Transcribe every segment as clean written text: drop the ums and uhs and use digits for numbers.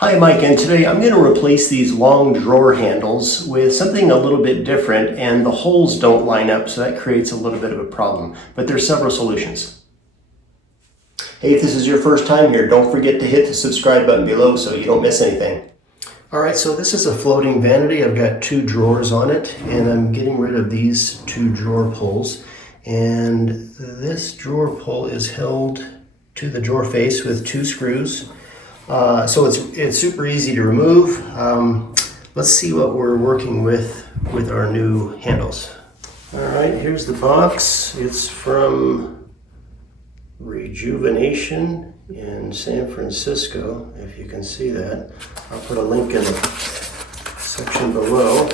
Hi Mike, and today I'm going to replace these long drawer handles with something a little bit different, and the holes don't line up, so that creates a little bit of a problem, but there's several solutions. Hey, if this is your first time here, don't forget to hit the subscribe button below so you don't miss anything. Alright, so this is a floating vanity. I've got two drawers on it, and I'm getting rid of these two drawer pulls, and this drawer pull is held to the drawer face with two screws. So it's super easy to remove. Let's see what we're working with our new handles. All right, here's the box. It's from Rejuvenation in San Francisco, if you can see that. I'll put a link in the section below.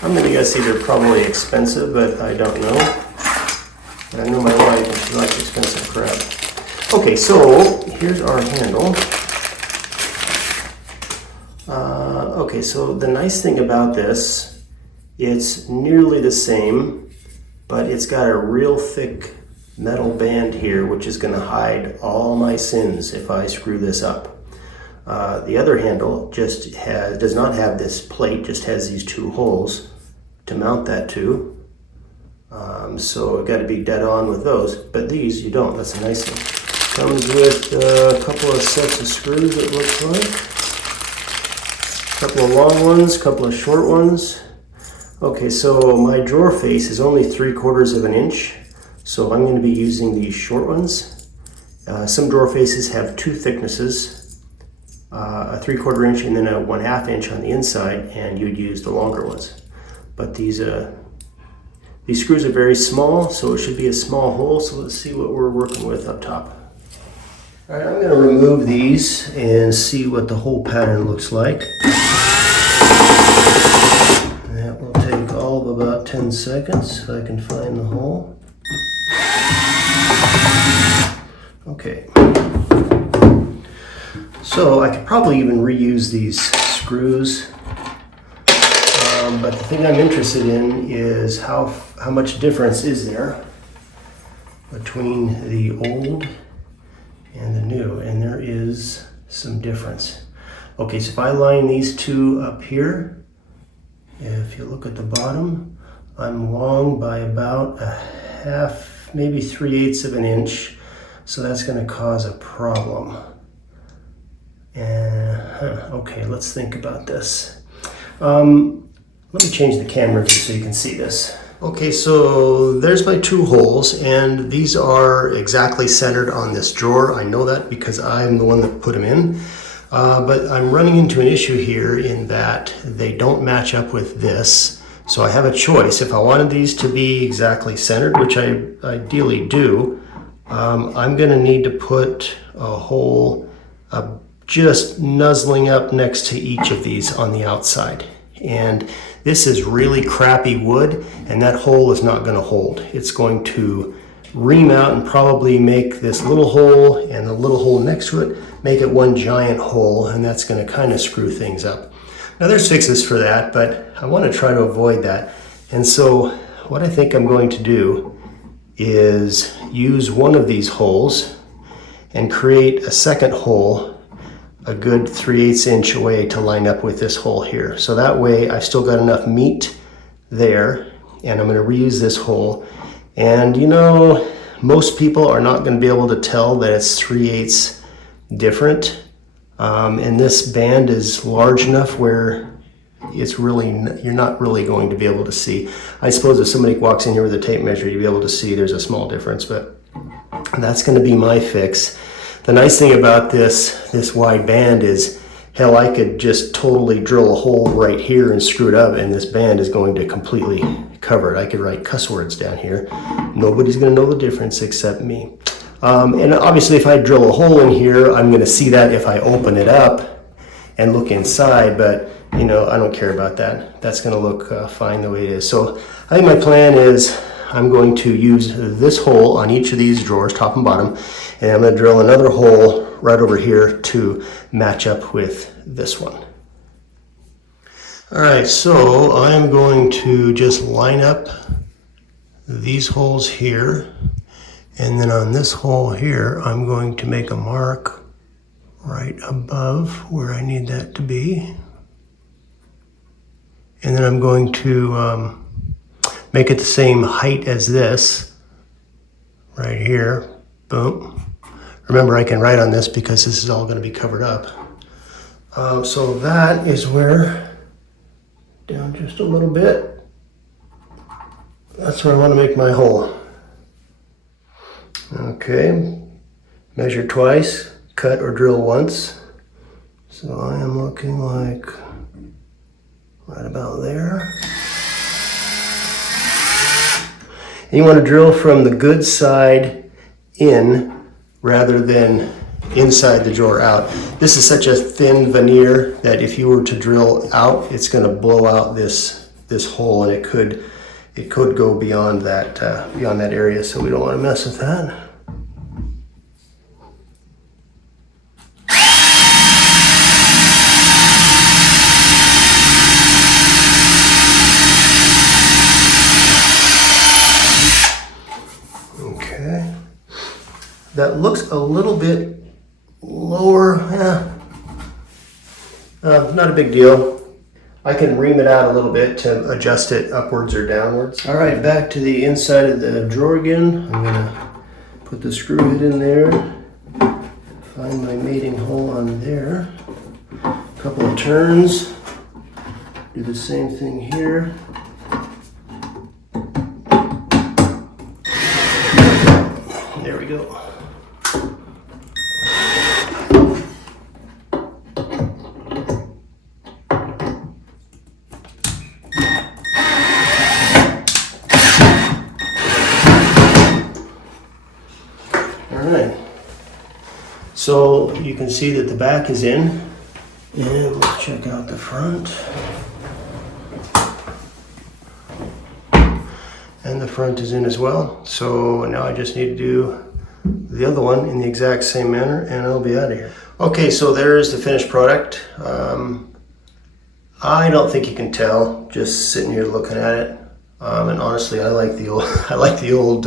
I'm gonna guess these are probably expensive, but I don't know. But I know my wife, and she likes expensive crap. Okay, so here's our handle. Okay, so the nice thing about this, it's nearly the same, but it's got a real thick metal band here, which is going to hide all my sins if I screw this up. The other handle just does not have this plate, just has these two holes to mount that to. So I've got to be dead on with those, but these you don't. That's a nice thing. Comes with a couple of sets of screws, it looks like. A couple of long ones, a couple of short ones. Okay, so my drawer face is only 3/4 of an inch, so I'm going to be using these short ones. Some drawer faces have two thicknesses, a 3/4 inch and then a 1/2 inch on the inside, and you'd use the longer ones. But these screws are very small, so it should be a small hole, so let's see what we're working with up top. All right, I'm going to remove these and see what the hole pattern looks like. That will take all of about 10 seconds if I can find the hole. Okay. So I could probably even reuse these screws, but the thing I'm interested in is how much difference is there between the old and the new, and there is some difference. Okay, so if I line these two up here, if you look at the bottom, I'm long by about a half, maybe 3/8 of an inch, so that's going to cause a problem. Okay, let's think about this. Let me change the camera just so you can see this. Okay, so there's my two holes, and these are exactly centered on this drawer. I know that because I'm the one that put them in. But I'm running into an issue here in that they don't match up with this. So I have a choice. If I wanted these to be exactly centered, which I ideally do, I'm gonna need to put a hole just nuzzling up next to each of these on the outside. And this is really crappy wood, and that hole is not going to hold. It's going to ream out and probably make this little hole and the little hole next to it, make it one giant hole, and that's going to kind of screw things up. Now there's fixes for that, but I want to try to avoid that. And so what I think I'm going to do is use one of these holes and create a second hole a good 3/8 inch away to line up with this hole here. So that way I've still got enough meat there, and I'm going to reuse this hole. And you know, most people are not going to be able to tell that it's 3/8 different. And this band is large enough where it's really, you're not really going to be able to see. I suppose if somebody walks in here with a tape measure, you'll be able to see there's a small difference, but that's going to be my fix. The nice thing about this wide band is, hell, I could just totally drill a hole right here and screw it up, and this band is going to completely cover it. I could write cuss words down here. Nobody's going to know the difference except me. And obviously if I drill a hole in here, I'm going to see that if I open it up and look inside, but you know, I don't care about that. That's going to look fine the way it is. So I think my plan is I'm going to use this hole on each of these drawers, top and bottom, and I'm going to drill another hole right over here to match up with this one. All right, so I'm going to just line up these holes here, and then on this hole here, I'm going to make a mark right above where I need that to be. And then I'm going to make it the same height as this, right here, boom. Remember, I can write on this because this is all going to be covered up. So that is where, down just a little bit, that's where I want to make my hole. Okay, measure twice, cut or drill once. So I am looking like right about there. And you want to drill from the good side in rather than inside the drawer out. This is such a thin veneer that if you were to drill out, it's going to blow out this hole, and it could go beyond that area. So we don't want to mess with that. Okay, that looks a little bit lower. Not a big deal. I can ream it out a little bit to adjust it upwards or downwards. All right, back to the inside of the drawer again. I'm gonna put the screw head in there, find my mating hole on there, a couple of turns, do the same thing here. There we go. Alright, so you can see that the back is in, and let's check out the front. And the front is in as well. So now I just need to do the other one in the exact same manner, and I'll be out of here. Okay, so there's the finished product. I don't think you can tell just sitting here looking at it. And honestly, I like the old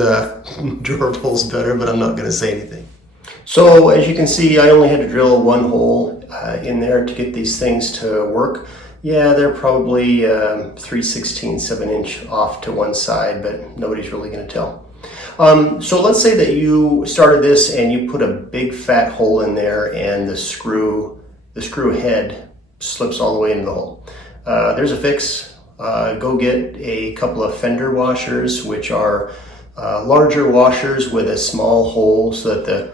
drawer pulls better, but I'm not going to say anything. So as you can see, I only had to drill one hole in there to get these things to work. Yeah, they're probably 3/16 of an inch off to one side, but nobody's really going to tell. So let's say that you started this and you put a big fat hole in there, and the screw head slips all the way into the hole. There's a fix. Go get a couple of fender washers, which are larger washers with a small hole so that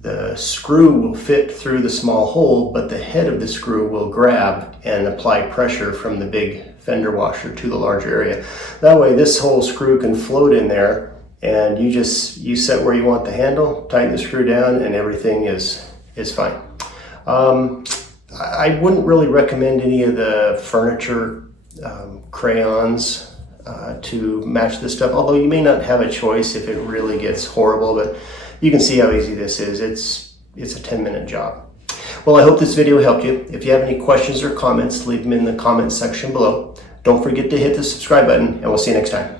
the screw will fit through the small hole, but the head of the screw will grab and apply pressure from the big fender washer to the larger area. That way this whole screw can float in there, and you set where you want the handle, tighten the screw down, and everything is fine. I wouldn't really recommend any of the furniture crayons to match this stuff, although you may not have a choice if it really gets horrible, but you can see how easy this is. It's a 10-minute job. Well, I hope this video helped you. If you have any questions or comments, leave them in the comment section below. Don't forget to hit the subscribe button, and we'll see you next time.